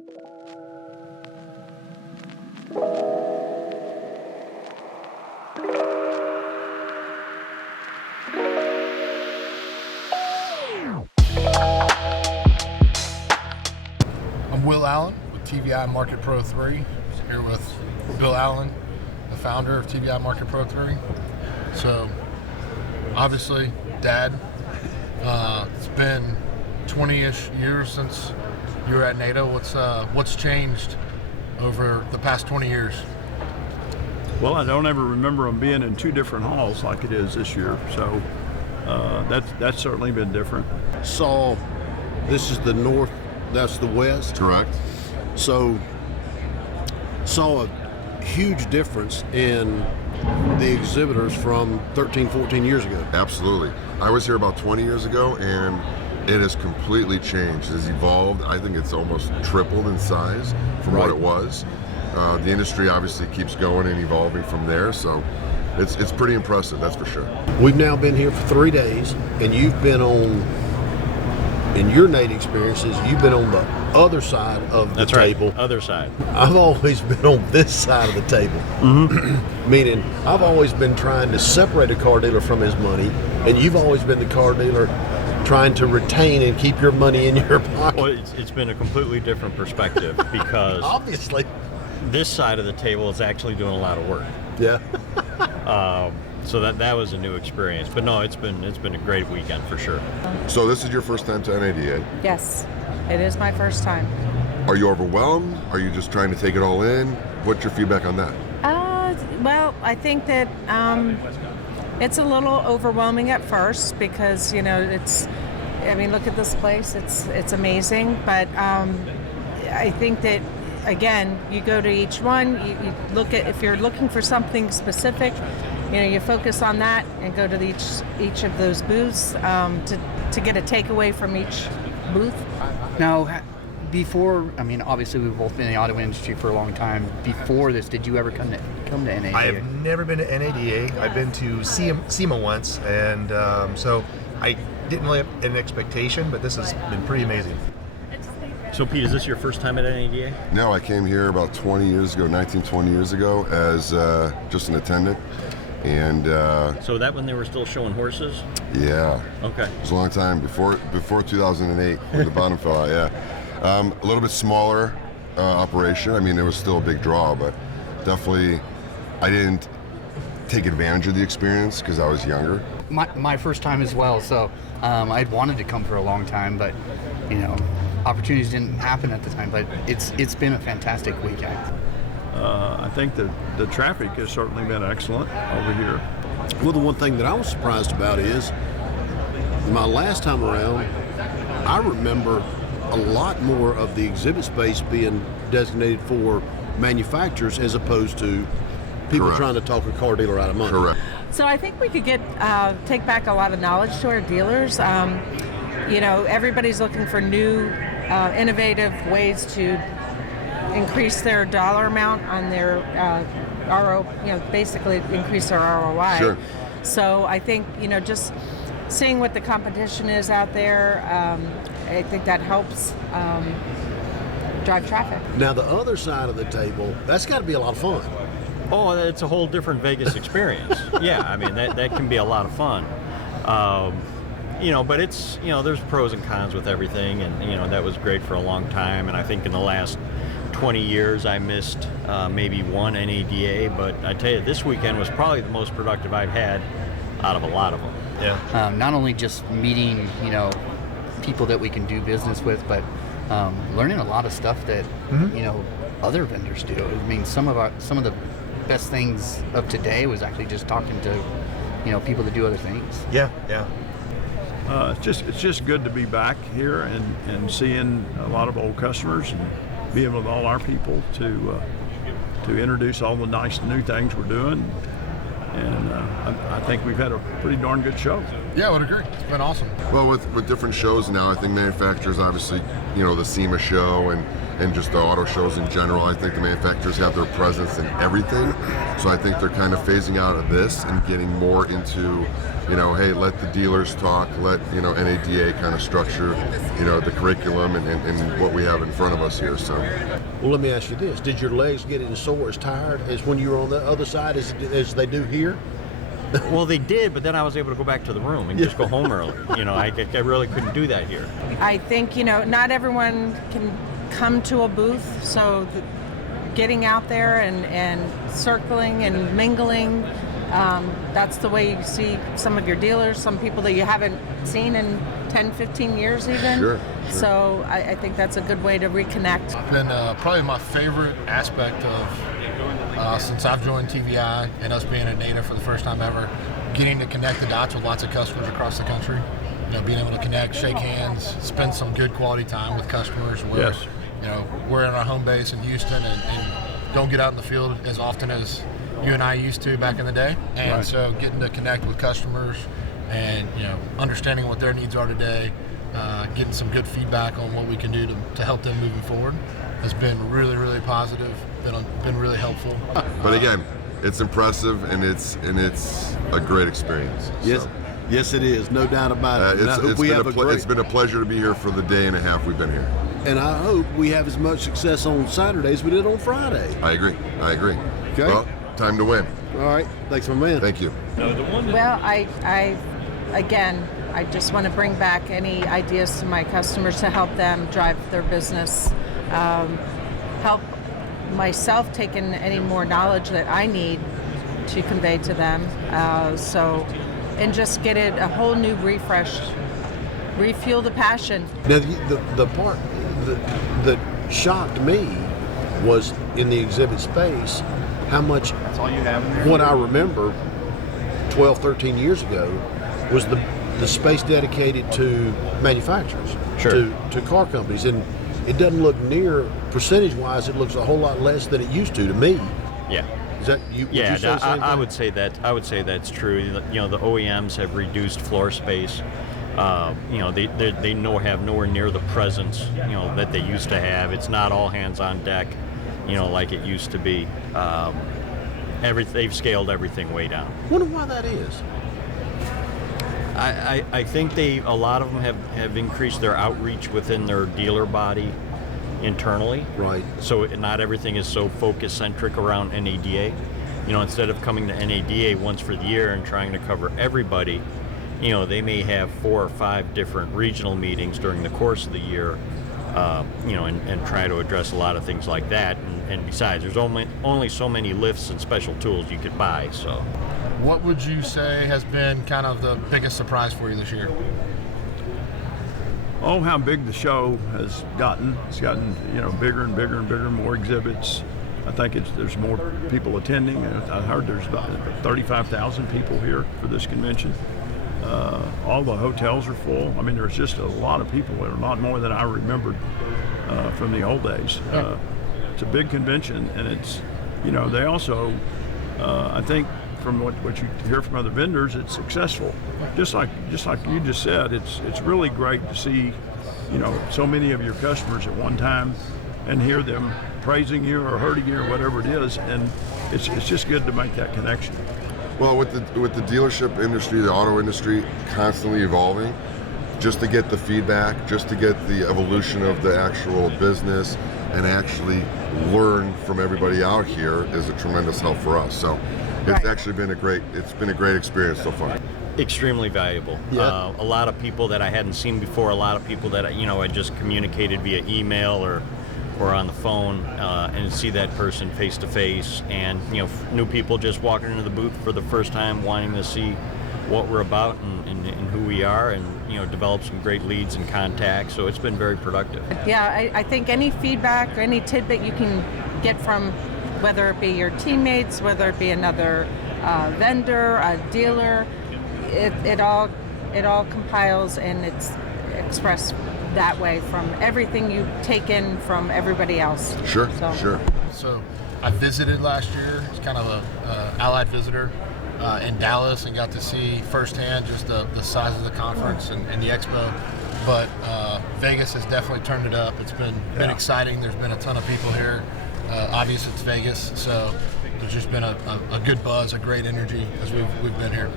I'm Will Allen with TVI MarketPro3, here with Bill Allen, the founder of TVI MarketPro3. So, obviously, Dad, it's been 20-ish years since you were at NATO. What's changed over the past 20 years? Well, I don't ever remember them being in two different halls like it is this year, so that's certainly been different. Saw this is the north, that's the west. Correct. So saw a huge difference in the exhibitors from 13, 14 years ago. Absolutely. I was here about 20 years ago, and it has completely changed. It has evolved. I think it's almost tripled in size from what it was. The industry obviously keeps going and evolving from there, so it's pretty impressive, that's for sure. We've now been here for 3 days, and you've been on, in your Nate experiences, you've been on the other side of the table. Right. Other side. I've always been on this side of the table. Meaning, I've always been trying to separate a car dealer from his money, and you've always been the car dealer trying to retain and keep your money in your pocket. Well, it's been a completely different perspective because Obviously. this side of the table is actually doing a lot of work. Yeah. So that was a new experience. But no, it's been a great weekend for sure. So this is your first time to NADA. Yes, it is my first time. Are you overwhelmed? Are you just trying to take it all in? What's your feedback on that? Well, I think that it's a little overwhelming at first because, look at this place, it's amazing. But I think that, again, you go to each one, you look at, if you're looking for something specific, you focus on that and go to each of those booths to get a takeaway from each booth. Now, before, obviously we've both been in the auto industry for a long time. Before this, did you ever come to NADA? I have never been to NADA. I've been to SEMA once, and so I didn't really have an expectation, but this has been pretty amazing. So Pete, is this your first time at NADA? No, I came here about 20 years ago, 20 years ago, as just an attendant. And So that when they were still showing horses? yeah, Okay. it was a long time before 2008 when the bottom fell out. Yeah, a little bit smaller operation. It was still a big draw, but definitely I didn't take advantage of the experience because I was younger. My first time as well, so I'd wanted to come for a long time, but opportunities didn't happen at the time. But it's been a fantastic weekend. I think that the traffic has certainly been excellent over here. Well, the one thing that I was surprised about is my last time around, I remember a lot more of the exhibit space being designated for manufacturers as opposed to people Correct. trying to talk a car dealer out of money. Correct. So I think we could take back a lot of knowledge to our dealers. Everybody's looking for new, innovative ways to increase their dollar amount on their basically increase their ROI. Sure. So I think, just seeing what the competition is out there, I think that helps drive traffic. Now, the other side of the table, that's got to be a lot of fun. Oh, it's a whole different Vegas experience. Yeah, that can be a lot of fun. But it's, there's pros and cons with everything, and that was great for a long time. And I think in the last 20 years I missed maybe one NADA, but I tell you, this weekend was probably the most productive I've had out of a lot of them. Yeah. Not only just meeting, people that we can do business with, but learning a lot of stuff that other vendors do. Some of the best things of today was actually just talking to people that do other things. Yeah. It's just good to be back here and seeing a lot of old customers and being with all our people to introduce all the nice new things we're doing. And I think we've had a pretty darn good show. Yeah, I would agree. It's been awesome. Well, with different shows now, I think manufacturers, obviously, the SEMA show and just the auto shows in general, I think the manufacturers have their presence in everything. So I think they're kind of phasing out of this and getting more into, hey, let the dealers talk, let, NADA kind of structure, the curriculum and what we have in front of us here. So, Well, let me ask you this. Did your legs get as sore, as tired as when you were on the other side as they do here? Well, they did, but then I was able to go back to the room and just go home early. I really couldn't do that here. I think, not everyone can come to a booth, so getting out there and circling and mingling, that's the way you see some of your dealers, some people that you haven't seen in 10, 15 years even. Sure. So I think that's a good way to reconnect. It's been probably my favorite aspect of since I've joined TVI and us being at NADA for the first time ever, getting to connect the dots with lots of customers across the country. Being able to connect, shake hands, spend some good quality time with customers where, Yes. We're in our home base in Houston and don't get out in the field as often as you and I used to back in the day. And Right. so getting to connect with customers and, understanding what their needs are today, getting some good feedback on what we can do to help them moving forward has been really, really positive, been really helpful. but again, it's impressive and it's a great experience. Yes, So, yes, it is. No doubt about it. And I hope we have it's been a pleasure to be here for the day and a half we've been here. and I hope we have as much success on Saturday as we did on Friday. I agree. Okay. Well, time to win. All right. Thanks, my man. Thank you. Well, I just want to bring back any ideas to my customers to help them drive their business, help myself take in any more knowledge that I need to convey to them. And just get it a whole new refresh, refuel the passion. Now, the part that shocked me was in the exhibit space how much what I remember 12, 13 years ago was the space dedicated to manufacturers, Sure. to car companies. And it doesn't look near, percentage-wise, it looks a whole lot less than it used to me. Yeah. Is that you? Would Yeah, you say the same I thing? would say that. I would say that's true. The OEMs have reduced floor space. They have nowhere near the presence that they used to have. It's not all hands on deck, like it used to be. They've scaled everything way down. Wonder why that is. I think a lot of them have increased their outreach within their dealer body internally. Right. So not everything is so focus centric around NADA. Instead of coming to NADA once for the year and trying to cover everybody, they may have 4 or 5 different regional meetings during the course of the year, and try to address a lot of things like that. And besides, there's only so many lifts and special tools you could buy. So, What would you say has been kind of the biggest surprise for you this year? Oh, how big the show has gotten. It's gotten, bigger and bigger and bigger, more exhibits. I think there's more people attending. I heard there's about 35,000 people here for this convention. All the hotels are full. I mean, there's just a lot of people there, a lot more than I remembered from the old days. It's a big convention, and it's, they also, I think, from what you hear from other vendors, it's successful. Just like you just said, it's really great to see, so many of your customers at one time, and hear them praising you or hurting you or whatever it is, and it's just good to make that connection. Well, with the dealership industry, the auto industry constantly evolving, just to get the feedback, just to get the evolution of the actual business and actually learn from everybody out here is a tremendous help for us. So it's actually been a great experience so far. extremely valuable. Yeah. A lot of people that I hadn't seen before, a lot of people that I just communicated via email or on the phone, and see that person face to face, and new people just walking into the booth for the first time, wanting to see what we're about and who we are, and develop some great leads and contacts. So it's been very productive. Yeah, I think any feedback or any tidbit you can get from, whether it be your teammates, whether it be another vendor, a dealer, it all compiles and it's expressed that way from everything you take in from everybody else. Sure. So. Sure. So I visited last year. It's kind of a allied visitor. in Dallas and got to see firsthand just the size of the conference and the expo. But Vegas has definitely turned it up. It's been exciting. There's been a ton of people here. Obviously, it's Vegas, so there's just been a good buzz, a great energy as we've been here.